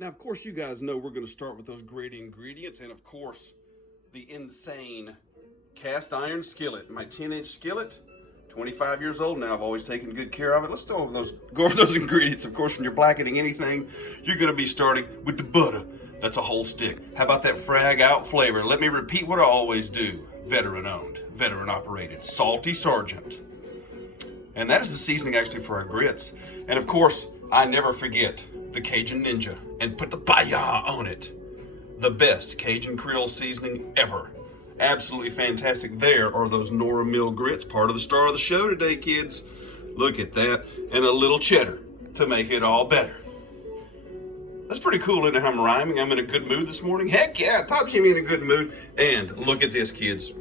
Now, of course, you guys know we're going to start with those great ingredients, and of course, the insane cast iron skillet. My 10-inch skillet, 25 years old now. I've always taken good care of it. Let's go over those ingredients. Of course, when you're blackening anything, you're going to be starting with the butter. That's a whole stick. How about that frag out flavor? Let me repeat what I always do. Veteran owned, veteran operated, salty sergeant. And that is the seasoning actually for our grits. And of course, I never forget the Cajun Ninja and put the PI-YAHHHH on it. The best Cajun Creole seasoning ever. Absolutely fantastic. There are those Nora Mill grits, part of the star of the show today, kids. Look at that. And a little cheddar to make it all better. That's pretty cool, isn't it, how I'm rhyming? I'm in a good mood this morning. Heck yeah, Top Jimmy in a good mood. And look at this, kids.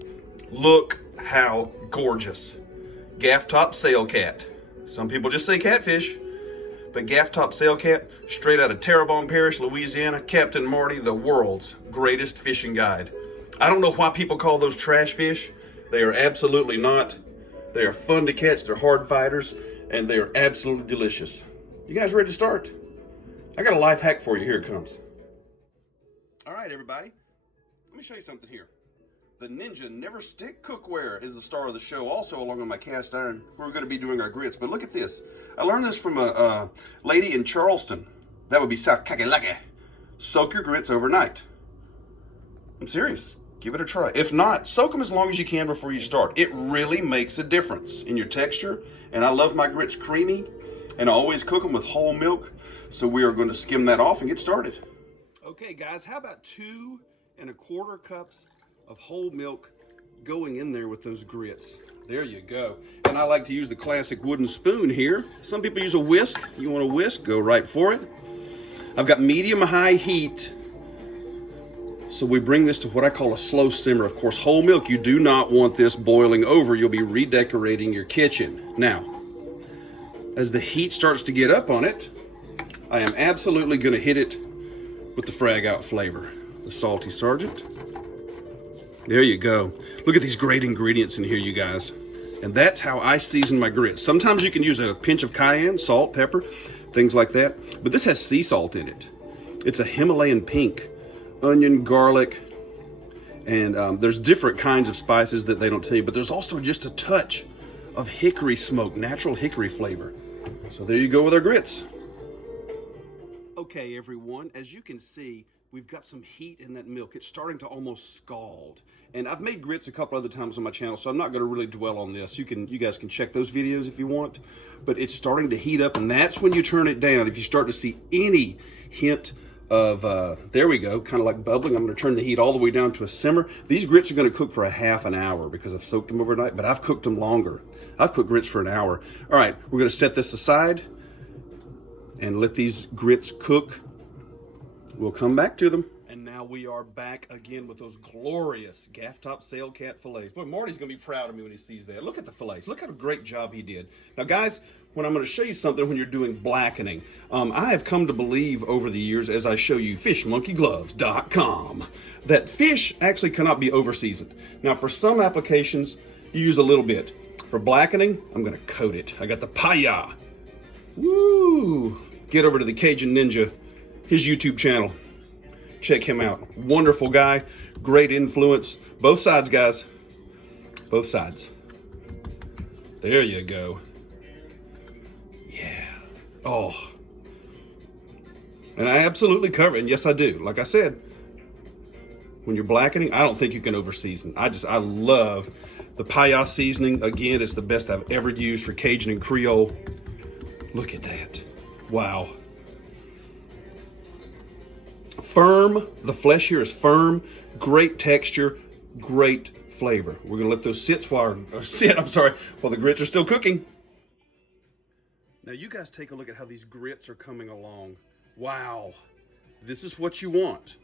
Look how gorgeous. Gaff top sail cat. Some people just say catfish. But gaff top sail cat, straight out of Terrebonne Parish, Louisiana. Captain Marty, the world's greatest fishing guide. I don't know why people call those trash fish. They are absolutely not. They are fun to catch, they're hard fighters, and they are absolutely delicious. You guys ready to start? I got a life hack for you. Here it comes. All right, everybody. Let me show you something here. The Ninja Never Stick Cookware is the star of the show, also along with my cast iron. We're going to be doing our grits, but look at this. I learned this from a lady in Charleston. That would be South Kakalaka. Soak your grits overnight. I'm serious. Give it a try. If not, soak them as long as you can before you start. It really makes a difference in your texture, and I love my grits creamy, and I always cook them with whole milk, so we are going to skim that off and get started. Okay, guys, how about 2 1/4 cups of whole milk going in there with those grits? There you go. And I like to use the classic wooden spoon here. Some people use a whisk. You want a whisk? Go right for it. I've got medium-high heat. So we bring this to what I call a slow simmer. Of course, whole milk, you do not want this boiling over. You'll be redecorating your kitchen. Now, as the heat starts to get up on it, I am absolutely going to hit it with the frag out flavor. The salty sergeant. There you go. Look at these great ingredients in here, you guys. And that's how I season my grits. Sometimes you can use a pinch of cayenne, salt, pepper, things like that. But this has sea salt in it. It's a Himalayan pink. Onion, garlic, and there's different kinds of spices that they don't tell you, but there's also just a touch of hickory smoke, natural hickory flavor. So there you go with our grits. Okay, everyone, as you can see, we've got some heat in that milk. It's starting to almost scald. And I've made grits a couple other times on my channel, so I'm not going to really dwell on this. You guys can check those videos if you want. But it's starting to heat up, and that's when you turn it down. If you start to see any hint of, there we go, kind of like bubbling, I'm going to turn the heat all the way down to a simmer. These grits are going to cook for a half an hour because I've soaked them overnight, but I've cooked them longer. I've cooked grits for an hour. All right, we're going to set this aside and let these grits cook. We'll come back to them. And now we are back again with those glorious gaff top sail cat fillets. Boy, Marty's going to be proud of me when he sees that. Look at the fillets. Look how great job he did. Now, guys, when I'm going to show you something when you're doing blackening, I have come to believe over the years, as I show you fishmonkeygloves.com, that fish actually cannot be over-seasoned. Now, for some applications, you use a little bit. For blackening, I'm going to coat it. I got the PI-YAHHHH. Woo! Get over to the Cajun Ninja, his YouTube channel. Check him out. Wonderful guy. Great influence. Both sides, guys. Both sides. There you go. Yeah. Oh. And I absolutely cover it. And yes, I do. Like I said, when you're blackening, I don't think you can over-season. I love the PI-YAHHHH seasoning. Again, it's the best I've ever used for Cajun and Creole. Look at that. Wow. Firm. The flesh here is firm. Great texture. Great flavor. We're going to let those sit while the grits are still cooking. Now you guys take a look at how these grits are coming along. Wow. This is what you want.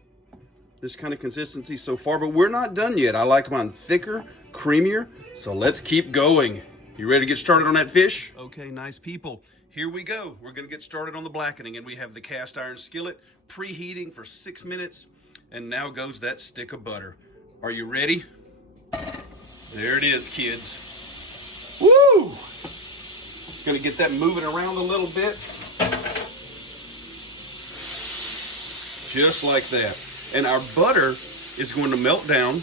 This kind of consistency so far, but we're not done yet. I like mine thicker, creamier, so let's keep going. You ready to get started on that fish? Okay, nice people. Here we go. We're going to get started on the blackening, and we have the cast iron skillet preheating for 6 minutes, and now goes that stick of butter. Are you ready? There it is, kids. Woo! Gonna get that moving around a little bit. just like that. And our butter is going to melt down.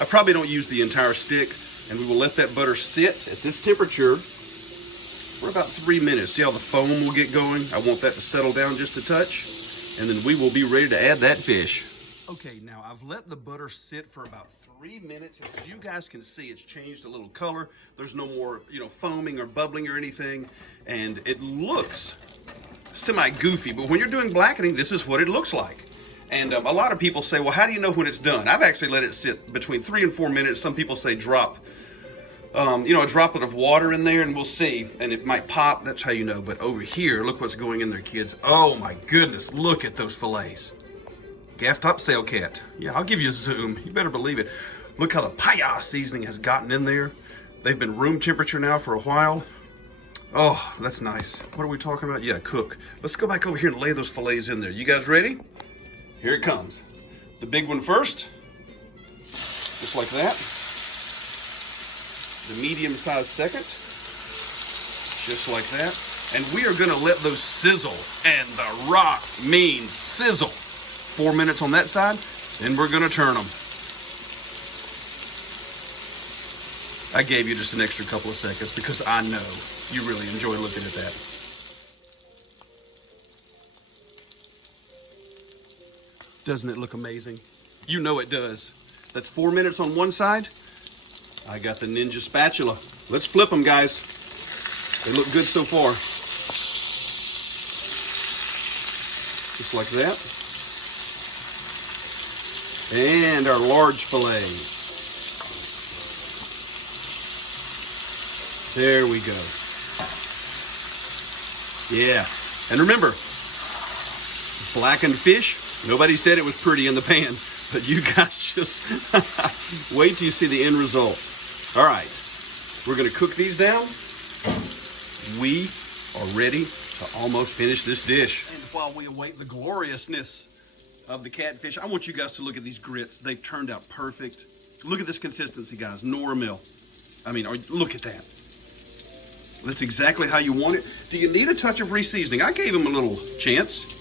I probably don't use the entire stick, and we will let that butter sit at this temperature for about 3 minutes. See how the foam will get going? I want that to settle down just a touch, and then we will be ready to add that fish. Okay, now I've let the butter sit for about 3 minutes. As you guys can see, it's changed a little color. There's no more, foaming or bubbling or anything, and it looks semi-goofy, but when you're doing blackening, this is what it looks like. And a lot of people say, well, how do you know when it's done? I've actually let it sit between 3 and 4 minutes. Some people say drop, a droplet of water in there, and we'll see. And it might pop. That's how you know. But over here, look what's going in there, kids. Oh, my goodness. Look at those fillets. Gaff top sail cat. Yeah, I'll give you a zoom. You better believe it. Look how the PI-YAHHHH seasoning has gotten in there. They've been room temperature now for a while. Oh, that's nice. What are we talking about? Yeah, cook. Let's go back over here and lay those fillets in there. You guys ready? Here it comes. The big one first, just like that. The medium-sized second, just like that. And we are gonna let those sizzle, and the rock means sizzle. 4 minutes on that side, then we're gonna turn them. I gave you just an extra couple of seconds because I know you really enjoy looking at that. Doesn't it look amazing? You know it does. That's 4 minutes on one side. I got the ninja spatula. Let's flip them, guys. They look good so far. Just like that. And our large fillet. There we go. Yeah. And remember, blackened fish. Nobody said it was pretty in the pan, but you guys just wait till you see the end result. All right, we're gonna cook these down. We are ready to almost finish this dish. And while we await the gloriousness of the catfish, I want you guys to look at these grits. They've turned out perfect. Look at this consistency, guys. Nora Mill. I mean, look at that. That's exactly how you want it. Do you need a touch of reseasoning? I gave them a little chance.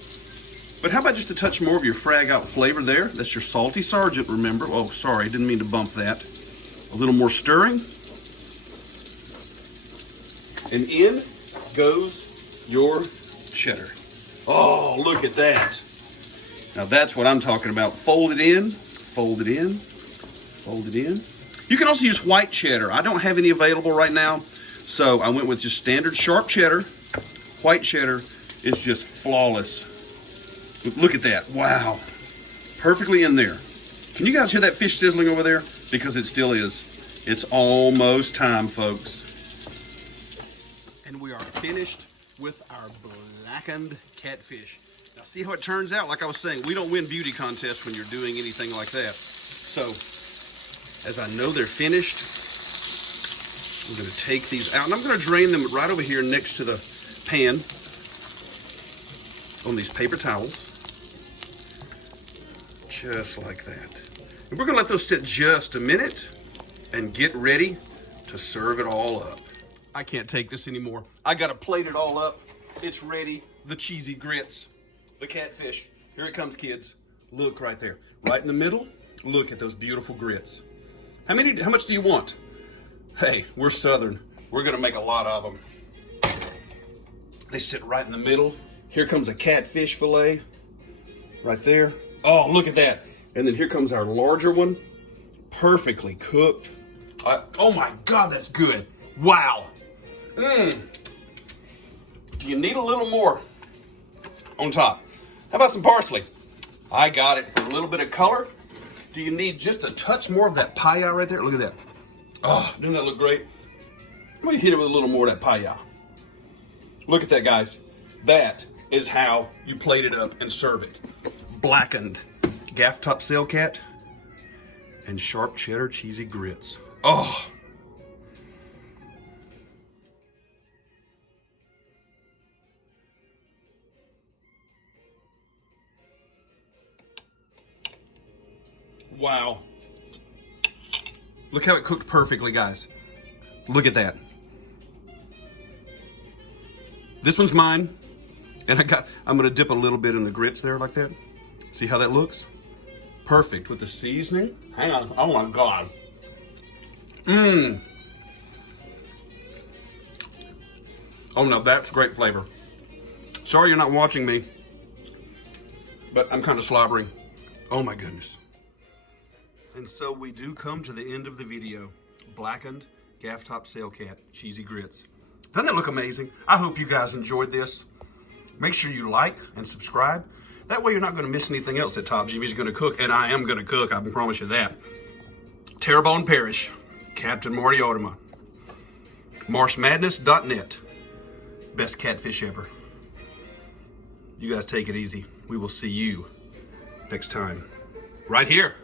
But how about just a touch more of your frag out flavor there? That's your salty sergeant, remember? Oh, sorry, didn't mean to bump that. A little more stirring. And in goes your cheddar. Oh, look at that. Now that's what I'm talking about. Fold it in, fold it in, fold it in. You can also use white cheddar. I don't have any available right now, so I went with just standard sharp cheddar. White cheddar is just flawless. Look at that. Wow. Perfectly in there. Can you guys hear that fish sizzling over there? Because it still is. It's almost time, folks. And we are finished with our blackened catfish. Now see how it turns out? Like I was saying, we don't win beauty contests when you're doing anything like that. So, as I know they're finished, I'm going to take these out. And I'm going to drain them right over here next to the pan on these paper towels. Just like that. And we're gonna let those sit just a minute and get ready to serve it all up. I can't take this anymore. I gotta plate it all up. It's ready. The cheesy grits, the catfish. Here it comes, kids. Look right there. Right in the middle, look at those beautiful grits. How much do you want? Hey, we're Southern. We're gonna make a lot of them. They sit right in the middle. Here comes a catfish fillet right there. Oh, look at that. And then here comes our larger one, perfectly cooked. Oh my God, that's good. Wow. Do you need a little more on top? How about some parsley? I got it for a little bit of color. Do you need just a touch more of that PI-YAHHHH right there? Look at that. Oh, doesn't that look great? Let me hit it with a little more of that PI-YAHHHH. Look at that, guys. That is how you plate it up and serve it. Blackened gaff top sail cat and sharp cheddar cheesy grits. Oh. Wow. Look how it cooked perfectly, guys. Look at that. This one's mine. And I'm gonna dip a little bit in the grits there like that. See how that looks? Perfect with the seasoning. Hang on. Oh my God. Mmm. Oh no, that's great flavor. Sorry you're not watching me, but I'm kind of slobbering. Oh my goodness. And so we do come to the end of the video. Blackened gaff top sailcat cheesy grits. Doesn't that look amazing? I hope you guys enjoyed this. Make sure you like and subscribe. That way you're not going to miss anything else that Top Jimmy's going to cook, and I am going to cook, I can promise you that. Terrebonne Parish, Captain Marty Audema, marshmadness.net. Best catfish ever. You guys take it easy. We will see you next time, right here